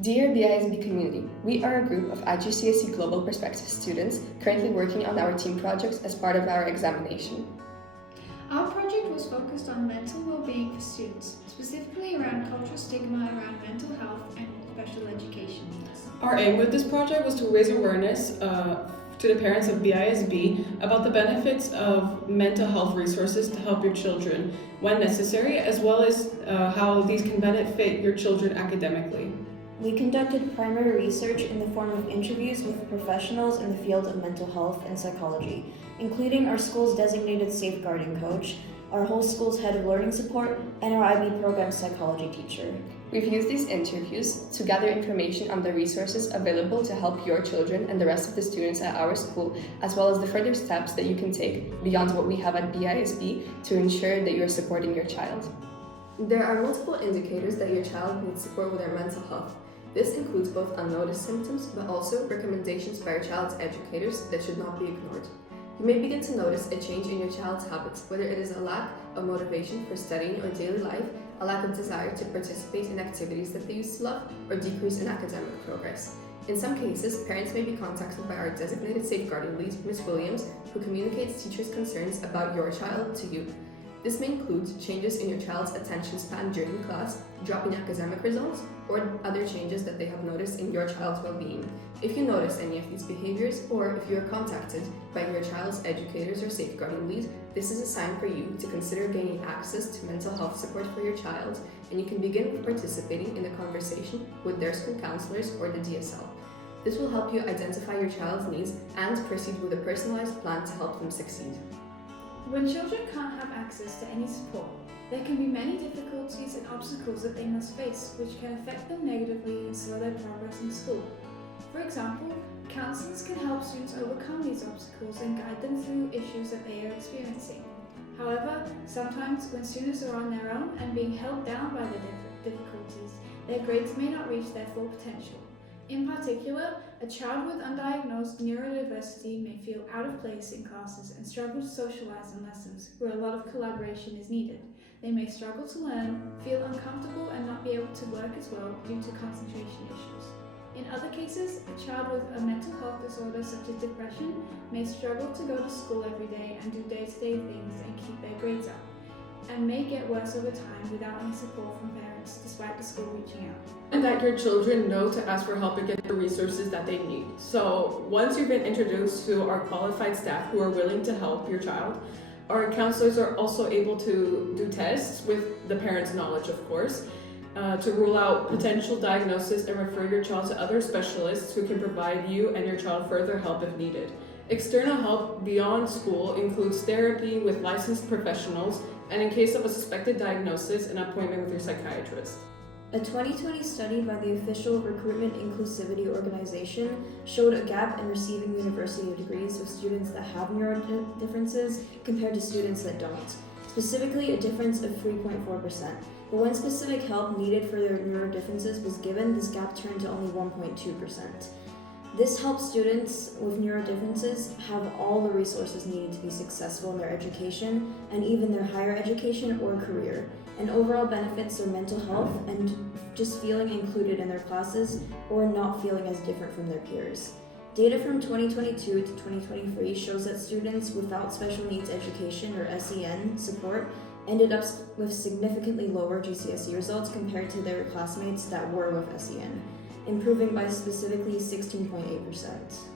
Dear BISB community, we are a group of IGCSE Global Perspective students currently working on our team projects as part of our examination. Our project was focused on mental well-being for students, specifically around cultural stigma around mental health and special education needs. Our aim with this project was to raise awareness to the parents of BISB about the benefits of mental health resources to help your children when necessary, as well as how these can benefit your children academically. We conducted primary research in the form of interviews with professionals in the field of mental health and psychology, including our school's designated safeguarding coach, our whole school's head of learning support, and our IB program psychology teacher. We've used these interviews to gather information on the resources available to help your children and the rest of the students at our school, as well as the further steps that you can take beyond what we have at BISB to ensure that you are supporting your child. There are multiple indicators that your child needs support with their mental health. This includes both unnoticed symptoms, but also recommendations by your child's educators that should not be ignored. You may begin to notice a change in your child's habits, whether it is a lack of motivation for studying or daily life, a lack of desire to participate in activities that they used to love, or decrease in academic progress. In some cases, parents may be contacted by our designated safeguarding lead, Ms. Williams, who communicates teachers' concerns about your child to you. This may include changes in your child's attention span during class, dropping academic results, or other changes that they have noticed in your child's well-being. If you notice any of these behaviors, or if you are contacted by your child's educators or safeguarding lead, this is a sign for you to consider gaining access to mental health support for your child, and you can begin participating in a conversation with their school counselors or the DSL. This will help you identify your child's needs and proceed with a personalized plan to help them succeed. When children can't have access to any support, there can be many difficulties and obstacles that they must face, which can affect them negatively and slow their progress in school. For example, counselors can help students overcome these obstacles and guide them through issues that they are experiencing. However, sometimes when students are on their own and being held down by the difficulties, their grades may not reach their full potential. In particular, a child with undiagnosed neurodiversity may feel out of place in classes and struggle to socialize in lessons where a lot of collaboration is needed. They may struggle to learn, feel uncomfortable, and not be able to work as well due to concentration issues. In other cases, a child with a mental health disorder such as depression may struggle to go to school every day and do day-to-day things and keep their grades up, and may get worse over time without any support from parents despite the school reaching out. And that your children know to ask for help and get the resources that they need. So once you've been introduced to our qualified staff who are willing to help your child, our counselors are also able to do tests with the parents' knowledge, of course, to rule out potential diagnosis and refer your child to other specialists who can provide you and your child further help if needed. External help beyond school includes therapy with licensed professionals, and in case of a suspected diagnosis, an appointment with your psychiatrist. A 2020 study by the official Recruitment Inclusivity Organization showed a gap in receiving university degrees with students that have neurodifferences compared to students that don't, specifically a difference of 3.4%. But when specific help needed for their neurodifferences was given, this gap turned to only 1.2%. This helps students with neurodifferences have all the resources needed to be successful in their education and even their higher education or career, and overall benefits their mental health and just feeling included in their classes or not feeling as different from their peers. Data from 2022 to 2023 shows that students without special needs education or SEN support ended up with significantly lower GCSE results compared to their classmates that were with SEN, improving by specifically 16.8%.